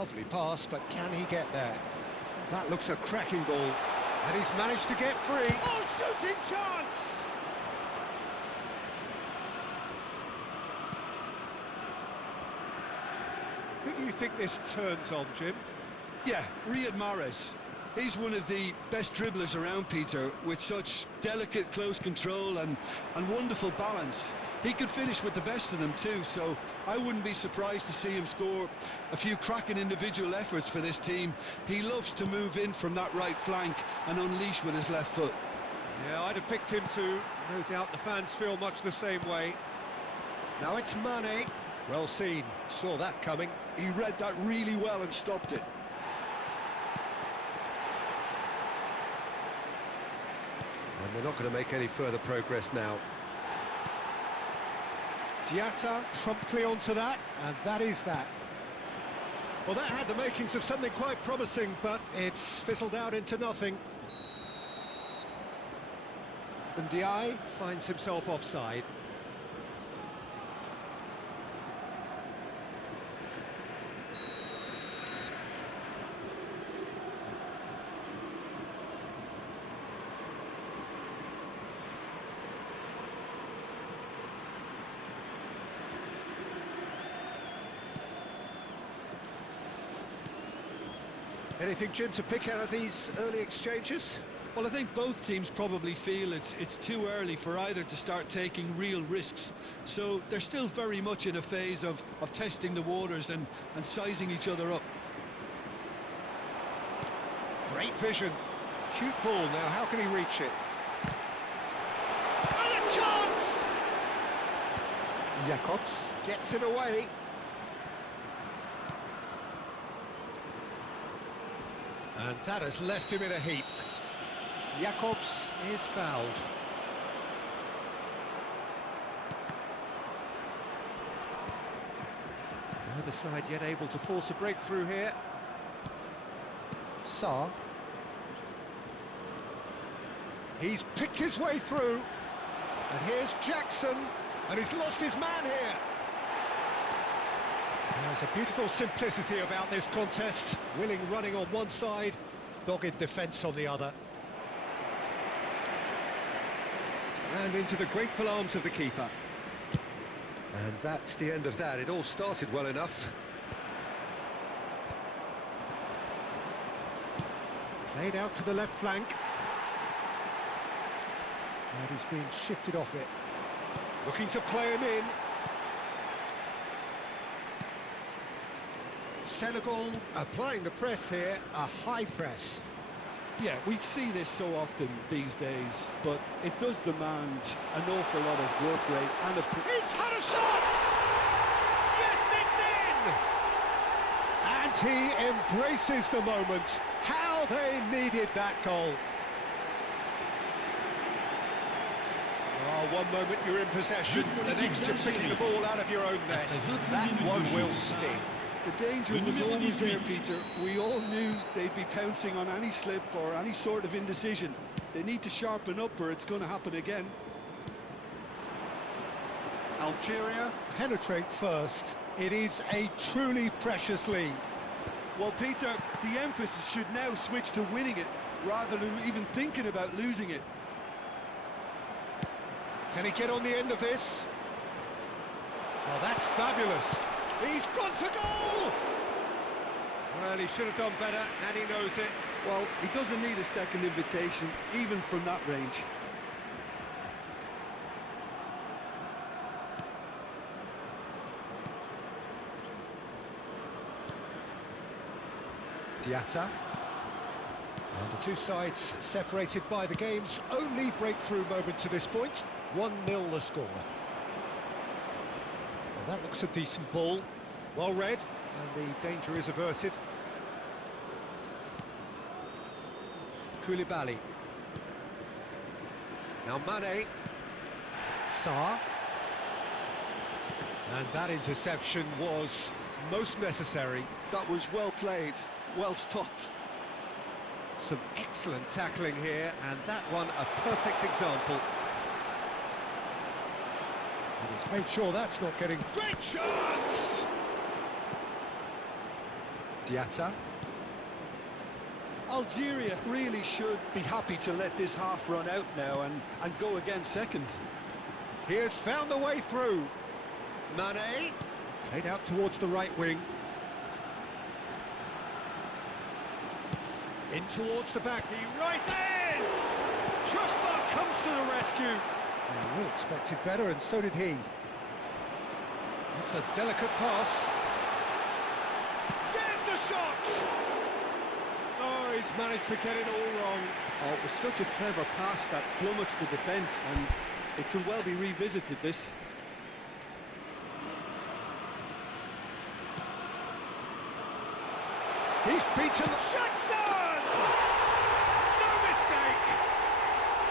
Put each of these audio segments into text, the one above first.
Lovely pass, but can he get there? That looks a cracking ball. And he's managed to get free. Oh, shooting chance! Who do you think this turns on, Jim? Yeah, Riyad Mahrez. He's one of the best dribblers around, Peter, with such delicate, close control and wonderful balance. He could finish with the best of them too, so I wouldn't be surprised to see him score a few cracking individual efforts for this team. He loves to move in from that right flank and unleash with his left foot. Yeah, I'd have picked him too. No doubt the fans feel much the same way. Now it's Mane. Well seen, saw that coming. He read that really well and stopped it. And they're not going to make any further progress now. Diatta promptly onto that, and that is that. Well, that had the makings of something quite promising, but it's fizzled out into nothing. And Ndiaye finds himself offside. Anything, Jim, to pick out of these early exchanges? Well, I think both teams probably feel it's too early for either to start taking real risks. So they're still very much in a phase of testing the waters and sizing each other up. Great vision. Cute ball now, how can he reach it? And a chance! Jakobs gets it away. And that has left him in a heap. Jakobs is fouled. Neither side yet able to force a breakthrough here. Sarr. He's picked his way through. And here's Jackson. And he's lost his man here. There's a beautiful simplicity about this contest. Willing running on one side, dogged defence on the other. And into the grateful arms of the keeper. And that's the end of that. It all started well enough. Played out to the left flank. And he's being shifted off it. Looking to play him in. Senegal applying the press here, a high press. Yeah, we see this so often these days, but it does demand an awful lot of work rate and of... He's had a shot! Yes, it's in! And he embraces the moment. How they needed that goal. Oh, one moment you're in possession, the next you're picking the ball out of your own net. That one will sting. The danger was always there, Peter. We all knew they'd be pouncing on any slip or any sort of indecision. They need to sharpen up or it's going to happen again. Algeria penetrate first. It is a truly precious lead. Well, Peter, the emphasis should now switch to winning it rather than even thinking about losing it. Can he get on the end of this? Well, that's fabulous. He's gone for goal! Well, he should have done better, and he knows it. Well, he doesn't need a second invitation, even from that range. Diatta. And the two sides separated by the game's only breakthrough moment to this point. 1-0 the score. Well, that looks a decent ball. Well read, and the danger is averted. Koulibaly. Now Mane. Sarr. And that interception was most necessary. That was well played, well stopped. Some excellent tackling here, and that one a perfect example. And he's made sure that's not getting... Great chance! Diatta. Algeria really should be happy to let this half run out now and go again second. He has found the way through. Mane. Played out towards the right wing. In towards the back. He rises! Trustmark comes to the rescue. Well, we expected better, and so did he. That's a delicate pass. There's the shot! Oh, he's managed to get it all wrong. Oh, it was such a clever pass that plummets the defence, and it could well be revisited, this. He's beaten Jackson! No mistake!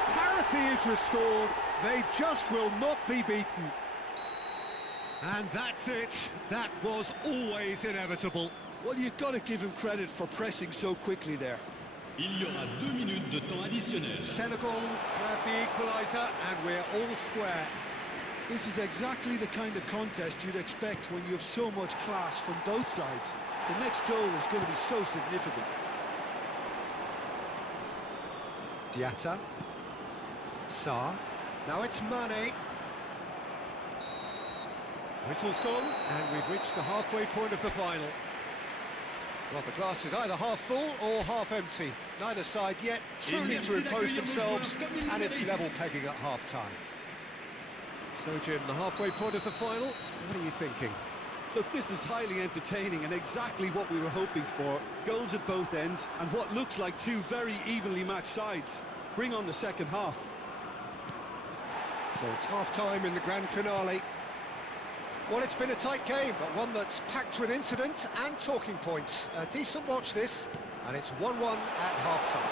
Parity is restored. They just will not be beaten. And that's it. That was always inevitable. Well, you've got to give him credit for pressing so quickly there. Il y aura 2 minutes de temps additionnel. Senegal grab the equaliser, and we're all square. This is exactly the kind of contest you'd expect when you have so much class from both sides. The next goal is going to be so significant. Diatta. Sarr. Now it's Mane. Whistle's gone, and we've reached the halfway point of the final. Well, the glass is either half full or half empty. Neither side yet truly to impose themselves, and it's level pegging at half-time. So, Jim, the halfway point of the final, what are you thinking? Look, this is highly entertaining and exactly what we were hoping for. Goals at both ends, and what looks like two very evenly matched sides. Bring on the second half. So it's half-time in the grand finale. Well, it's been a tight game, but one that's packed with incident and talking points. A decent watch, this, and it's 1-1 at half-time.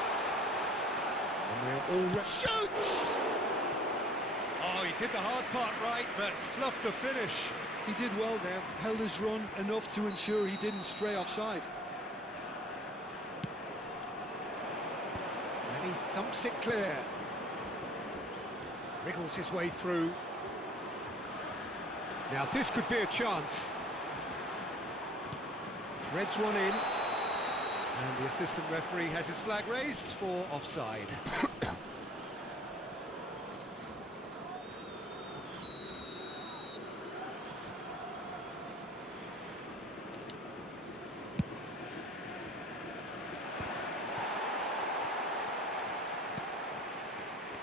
And we're all shoots! Oh, he did the hard part right, but fluffed the finish. He did well there, held his run enough to ensure he didn't stray offside. And he thumps it clear. Wriggles his way through. Now this could be a chance. Threads one in. And the assistant referee has his flag raised for offside.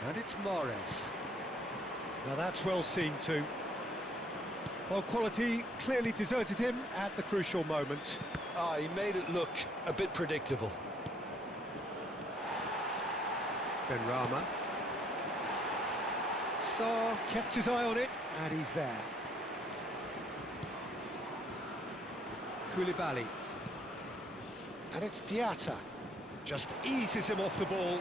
And it's Mahrez. Now that's well seen too. Well, quality clearly deserted him at the crucial moment. Ah, he made it look a bit predictable. Benrahma. Sarr kept his eye on it, and he's there. Koulibaly. And it's Diatta. Just eases him off the ball.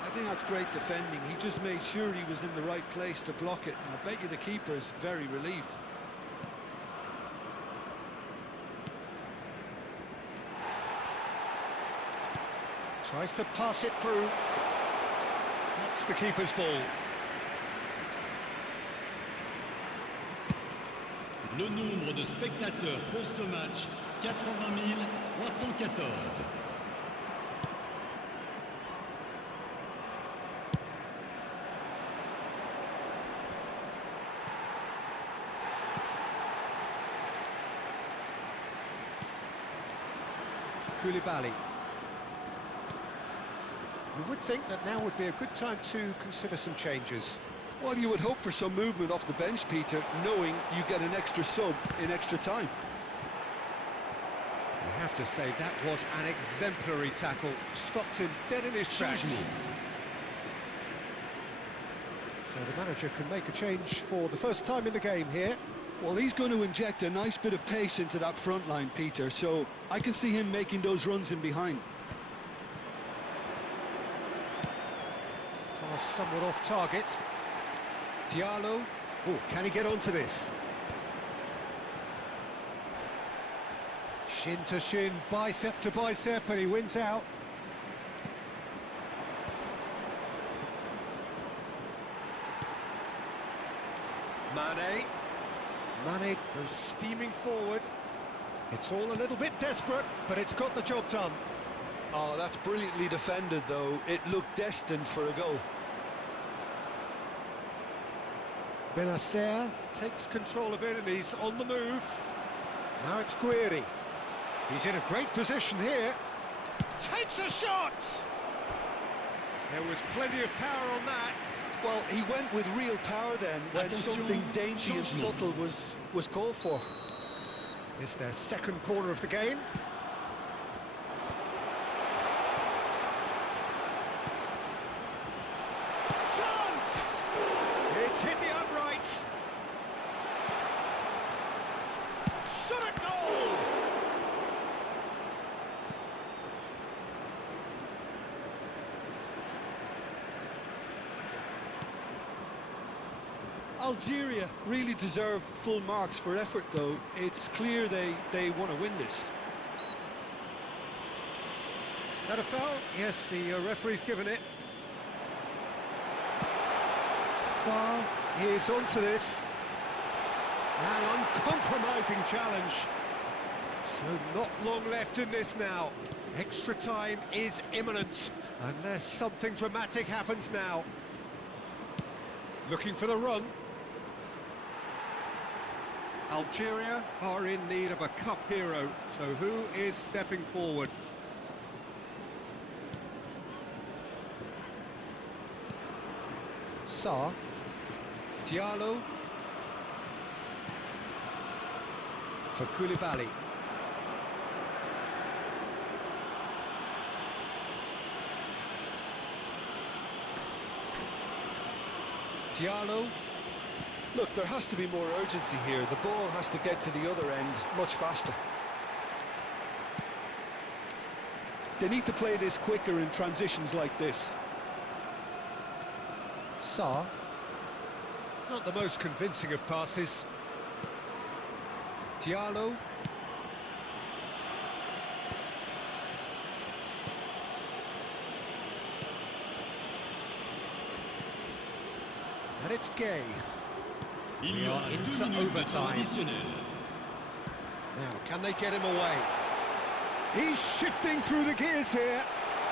I think that's great defending. He just made sure he was in the right place to block it, and I bet you the keeper is very relieved. Tries to pass it through. That's the keeper's ball. Le nombre de spectateurs pour ce match, 80 314. Koulibaly. You would think that now would be a good time to consider some changes. Well, you would hope for some movement off the bench, Peter, knowing you get an extra sub in extra time. You have to say that was an exemplary tackle. Stopped him dead in his tracks. So the manager can make a change for the first time in the game here. Well, he's going to inject a nice bit of pace into that front line, Peter, so I can see him making those runs in behind. Toss somewhat off target. Diallo. Oh, can he get onto this? Shin to shin, bicep to bicep, and he wins out. Mane goes steaming forward. It's all a little bit desperate, but it's got the job done. Oh, that's brilliantly defended, though. It looked destined for a goal. Benacer takes control of it and he's on the move. Now it's Guiri. He's in a great position here. Takes a shot! There was plenty of power on that. Well, he went with real power then, when Attention, something dainty and changement. subtle was called for. It's their second corner of the game. Chance! It's hit the upright. Shot a goal! Algeria really deserve full marks for effort, though. It's clear they want to win this. That a foul? Yes, the referee's given it. Sarr is onto this. An uncompromising challenge. So not long left in this now. Extra time is imminent, unless something dramatic happens now. Looking for the run. Algeria are in need of a cup hero, so who is stepping forward? Sarr, Diallo, for Koulibaly. Diallo. Look, there has to be more urgency here. The ball has to get to the other end much faster. They need to play this quicker in transitions like this. Sarr. Not the most convincing of passes. Diallo. And it's Gay. Il We y are aura 2 into minutes de temps overtime. additionnel. Now, can they get him away? He's shifting through the gears here.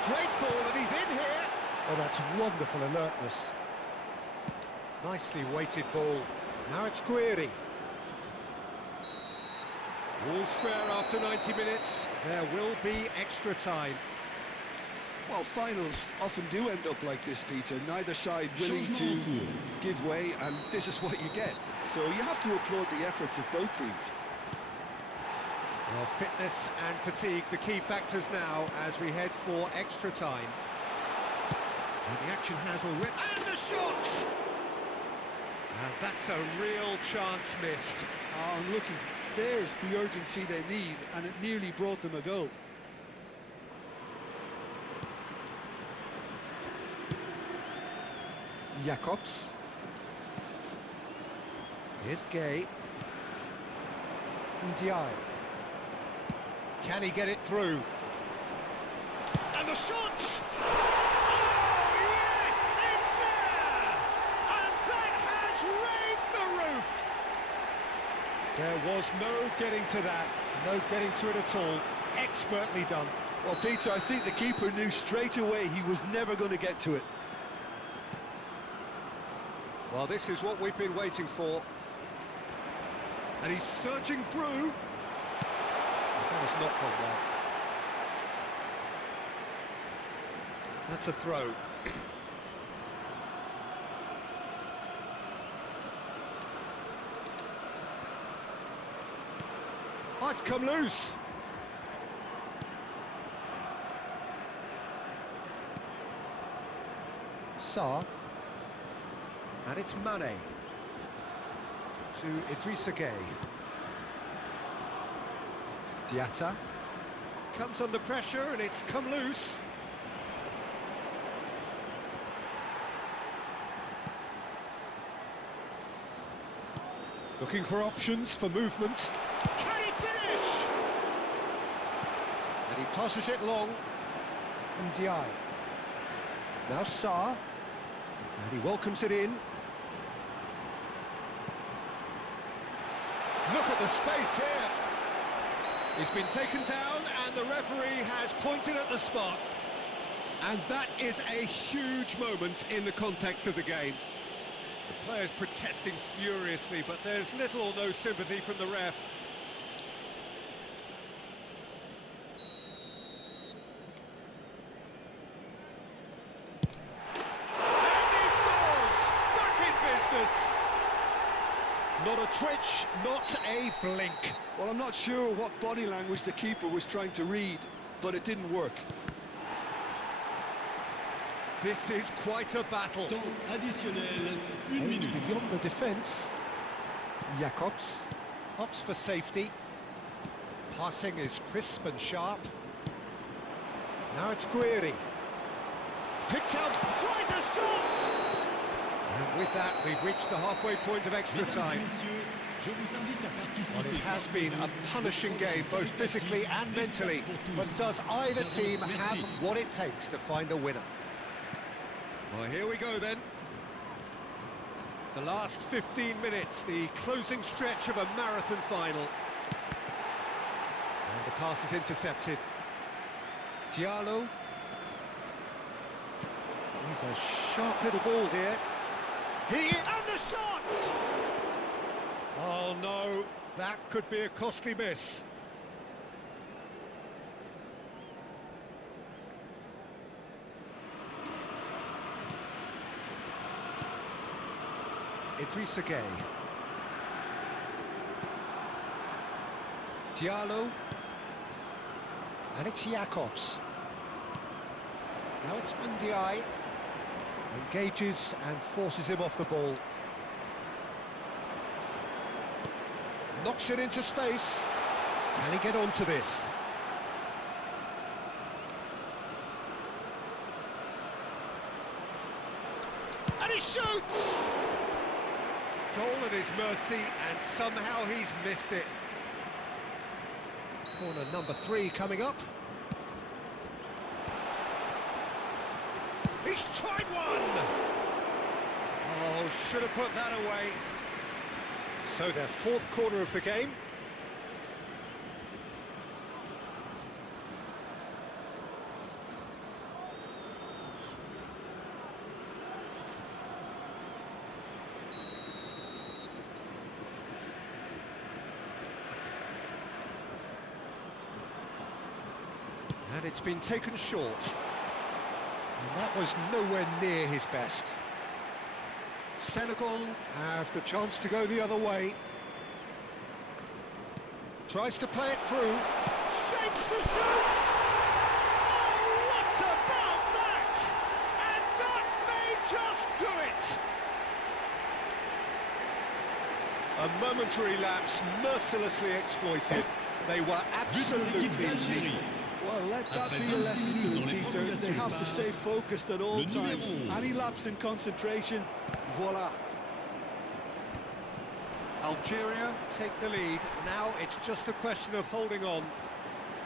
Great ball, and he's in here. Oh, that's wonderful alertness. Nicely weighted ball. Now it's Guiri. All square after 90 minutes. There will be extra time. Well, finals often do end up like this, Peter. Neither side willing to Changement en cours. give way, and this is what you get. So you have to applaud the efforts of both teams. Well, fitness and fatigue, the key factors now as we head for extra time. And the action has already... And the shot! And that's a real chance missed. Oh, and looking, there's the urgency they need, and it nearly brought them a goal. Jacobs. Here's Gay. Ndiaye. Can he get it through? And the shot! Oh, yes! It's there! And that has raised the roof! There was no getting to that. No getting to it at all. Expertly done. Well, Peter, I think the keeper knew straight away he was never going to get to it. Well, this is what we've been waiting for. And he's surging through. That has not gone well. That's a throw. Oh, it's come loose. Sarr. And it's Mane to Idrissa Gueye. Diatta comes under pressure and it's come loose. Looking for options for movement. Can he finish? And he tosses it long. Ndiaye. Now Sarr. And he welcomes it in. Look at the space here. He's been taken down and the referee has pointed at the spot. And that is a huge moment in the context of the game. The players protesting furiously, but there's little or no sympathy from the ref. And he scores! Back in business! Not a twitch, not a blink. Well, I'm not sure what body language the keeper was trying to read, but it didn't work. This is quite a battle. Temps additionnel, une Aims minute. beyond the defence. Jacobs opts for safety. Passing is crisp and sharp. Now it's Guiri. Picked up, tries a shot! And with that, we've reached the halfway point of extra Mesdames et time. messieurs, je vous invite à participer. Well, it has been a punishing game, both physically and mentally. But does either team have what it takes to find a winner? Well, here we go then. The last 15 minutes, the closing stretch of a marathon final. And the pass is intercepted. Diallo. He's a sharp little ball here. And the shot! Oh no, that could be a costly miss. Idrissa Gueye. Diallo. And it's Jacobs. Now it's Ndiaye. Engages and forces him off the ball. Knocks it into space. Can he get onto this? And he shoots! Goal at his mercy, and somehow he's missed it. Corner number 3 coming up. He's tried one! Oh, should have put that away. So their 4th corner of the game. And it's been taken short. And that was nowhere near his best. Senegal have the chance to go the other way. Tries to play it through. Shapes to shoot! Oh, what about that? And that may just do it! A momentary lapse mercilessly exploited. They were absolutely lethal. Well, let that be a lesson to them, Peter. They have to stay focused at all times. Any lapse in concentration, voila. Algeria take the lead. Now it's just a question of holding on.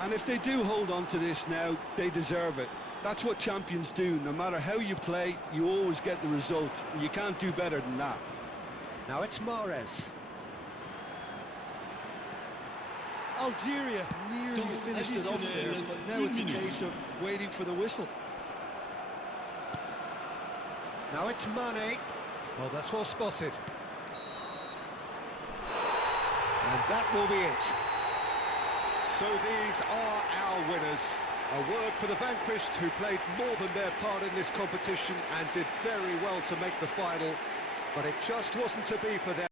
And if they do hold on to this now, they deserve it. That's what champions do. No matter how you play, you always get the result. You can't do better than that. Now it's Mahrez. Algeria nearly finished it off there, but now it's a case of waiting for the whistle. Now it's Mane. Well, that's well spotted. And that will be it. So these are our winners. A word for the vanquished who played more than their part in this competition and did very well to make the final. But it just wasn't to be for them.